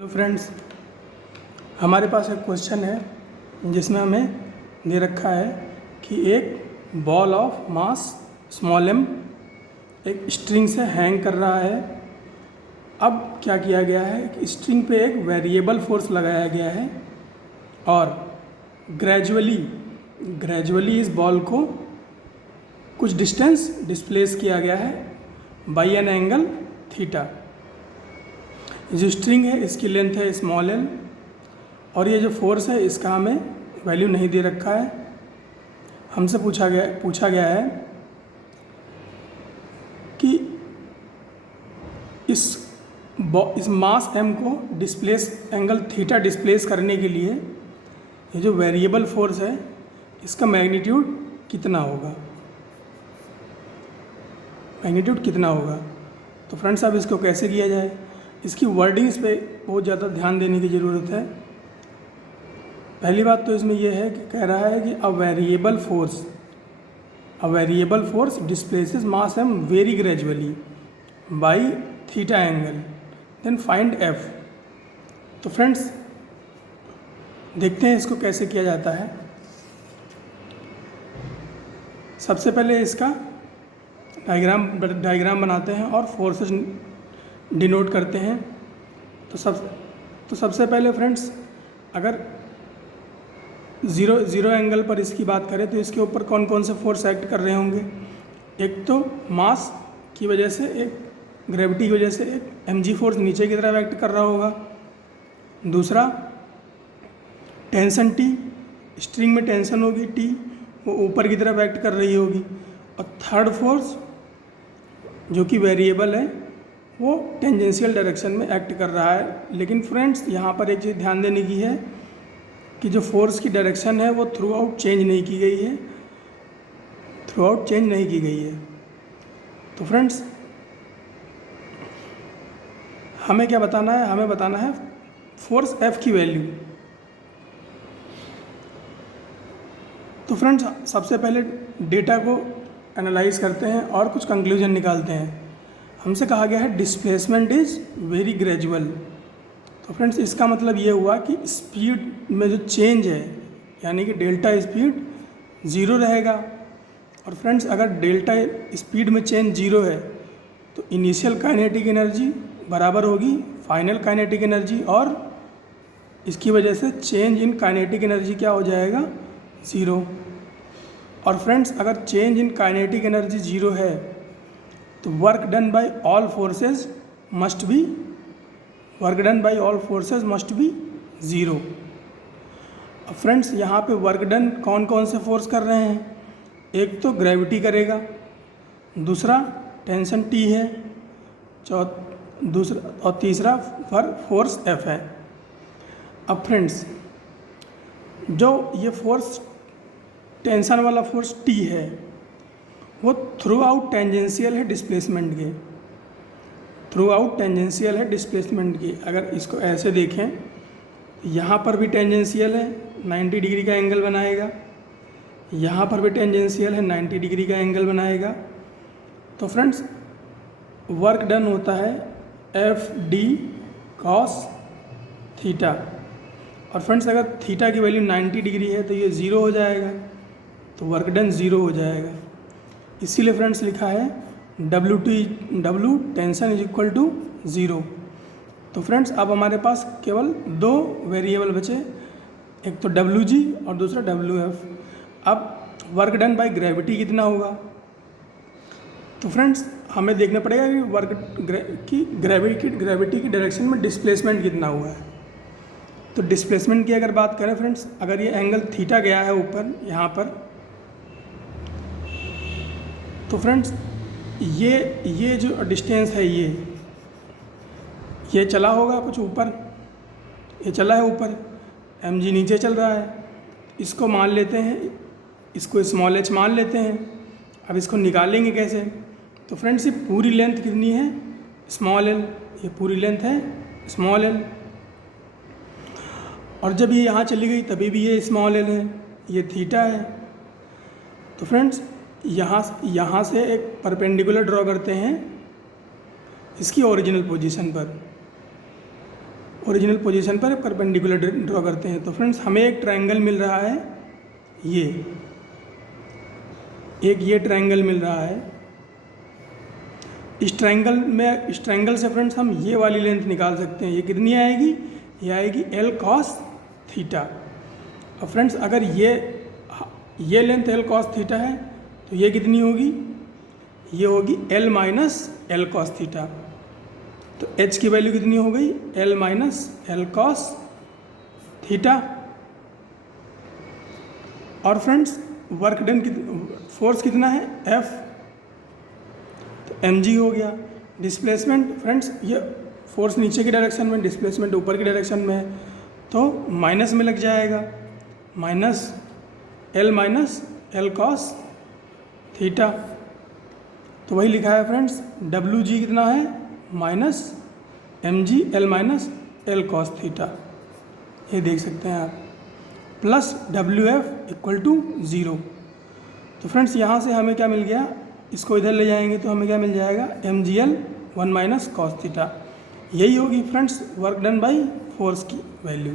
Hello friends, हमारे पास एक question है जिसमें हमें दे रखा है कि एक ball of mass small m एक स्ट्रिंग से हैंग कर रहा है। अब क्या किया गया है कि स्ट्रिंग पे एक वेरिएबल फोर्स लगाया गया है और ग्रेजुअली इस बॉल को कुछ डिस्टेंस डिस्प्लेस किया गया है बाई एन एंगल थीटा। जो स्ट्रिंग है इसकी लेंथ है स्मॉल l और ये जो फोर्स है इसका हमें वैल्यू नहीं दे रखा है। हमसे पूछा गया है कि इस मास m को डिस्प्लेस एंगल थीटा डिस्प्लेस करने के लिए ये जो वेरिएबल फोर्स है इसका मैग्नीट्यूड कितना होगा। तो फ्रेंड्स, अब इसको कैसे किया जाए, इसकी वर्डिंग्स पे बहुत ज़्यादा ध्यान देने की ज़रूरत है। पहली बात तो इसमें यह है कि कह रहा है कि a variable force displaces mass m very gradually by theta angle, then find f। तो फ्रेंड्स, देखते हैं इसको कैसे किया जाता है। सबसे पहले इसका डायग्राम बनाते हैं और फोर्सेस डिनोट करते हैं। तो सबसे पहले फ्रेंड्स, अगर ज़ीरो एंगल पर इसकी बात करें तो इसके ऊपर कौन कौन से फोर्स एक्ट कर रहे होंगे। एक तो मास की वजह से, एक ग्रेविटी की वजह से एक mg फोर्स नीचे की तरफ एक्ट कर रहा होगा। दूसरा टेंशन T, स्ट्रिंग में टेंशन होगी T, वो ऊपर की तरफ एक्ट कर रही होगी। और थर्ड फोर्स जो कि वेरिएबल है वो टेंजेंशियल डायरेक्शन में एक्ट कर रहा है। लेकिन फ्रेंड्स, यहाँ पर एक चीज़ ध्यान देने की है कि जो फोर्स की डायरेक्शन है वो थ्रू आउट चेंज नहीं की गई है। तो फ्रेंड्स, हमें क्या बताना है, हमें बताना है फोर्स F की वैल्यू। तो फ्रेंड्स, सबसे पहले डेटा को एनालाइज करते हैं और कुछ कंक्लूजन निकालते हैं। हमसे कहा गया है डिस्प्लेसमेंट इज़ वेरी ग्रेजुअल। तो फ्रेंड्स, इसका मतलब ये हुआ कि स्पीड में जो चेंज है, यानी कि डेल्टा स्पीड ज़ीरो रहेगा। और फ्रेंड्स, अगर डेल्टा स्पीड में चेंज ज़ीरो है तो इनिशियल काइनेटिक एनर्जी बराबर होगी फाइनल काइनेटिक एनर्जी, और इसकी वजह से चेंज इन काइनेटिक एनर्जी क्या हो जाएगा, ज़ीरो। और फ्रेंड्स, अगर change in kinetic energy zero है तो work done by all forces must be zero. अब फ्रेंड्स, यहाँ पे वर्क डन कौन कौन से फोर्स कर रहे हैं, एक तो ग्रेविटी करेगा, दूसरा टेंशन T है, दूसरा और तीसरा फोर्स F है। अब फ्रेंड्स, जो ये फोर्स टेंशन वाला फोर्स T है वो थ्रू आउट टेंजेंशियल है डिस्प्लेसमेंट के। अगर इसको ऐसे देखें, यहाँ पर भी टेंजेंशियल है, 90 डिग्री का एंगल बनाएगा, यहाँ पर भी टेंजेंशियल है, 90 डिग्री का एंगल बनाएगा। तो फ्रेंड्स, वर्क डन होता है FD cos थीटा। और फ्रेंड्स, अगर थीटा की वैल्यू 90 डिग्री है तो ये ज़ीरो हो जाएगा, तो वर्क डन ज़ीरो हो जाएगा। इसीलिए फ्रेंड्स लिखा है W tension is equal to zero. तो फ्रेंड्स, अब हमारे पास केवल दो वेरिएबल बचे, एक तो WG और दूसरा WF। अब वर्क डन बाय ग्रेविटी कितना होगा। तो फ्रेंड्स, हमें देखना पड़ेगा कि ग्रेविटी की डायरेक्शन में डिस्प्लेसमेंट कितना हुआ है। तो डिस्प्लेसमेंट की अगर बात करें फ्रेंड्स, अगर ये एंगल थीटा गया है ऊपर यहाँ पर, तो फ्रेंड्स ये जो डिस्टेंस है ये चला होगा कुछ ऊपर, ये चला है ऊपर, mg नीचे चल रहा है। इसको मान लेते हैं, इसको स्मॉल h मान लेते हैं। अब इसको निकालेंगे कैसे। तो फ्रेंड्स, ये पूरी लेंथ कितनी है, स्मॉल l, ये पूरी लेंथ है स्मॉल l। और जब ये यहाँ चली गई तभी भी ये स्मॉल l है, ये थीटा है। तो फ्रेंड्स, यहाँ से एक परपेंडिकुलर ड्रॉ करते हैं इसकी ओरिजिनल पोजीशन पर। ओरिजिनल पोजीशन पर परपेंडिकुलर ड्रॉ करते हैं। तो फ्रेंड्स हमें एक ट्रायंगल मिल रहा है, ये ट्रायंगल मिल रहा है। इस ट्रायंगल से फ्रेंड्स हम ये वाली लेंथ निकाल सकते हैं। ये कितनी आएगी? ये आएगी L cos थीटा। और फ्रेंड्स अगर ये लेंथ L cos थीटा है तो ये कितनी होगी? ये होगी L minus L cos theta. तो H की वैल्यू कितनी हो गई? L minus L cos theta. और फ्रेंड्स वर्क डन फोर्स कितना है? F। तो mg हो गया। डिस्प्लेसमेंट फ्रेंड्स ये फोर्स नीचे की डायरेक्शन में, डिस्प्लेसमेंट ऊपर की डायरेक्शन में है, तो माइनस में लग जाएगा, माइनस L cos थीटा। तो वही लिखा है फ्रेंड्स, WG कितना है? Minus mg L minus L cos theta. ये देख सकते हैं आप, प्लस WF इक्वल टू 0। तो फ्रेंड्स यहाँ से हमें क्या मिल गया? इसको इधर ले जाएंगे तो हमें क्या मिल जाएगा? mgl 1 minus cos theta. यही होगी friends work done by force की वैल्यू।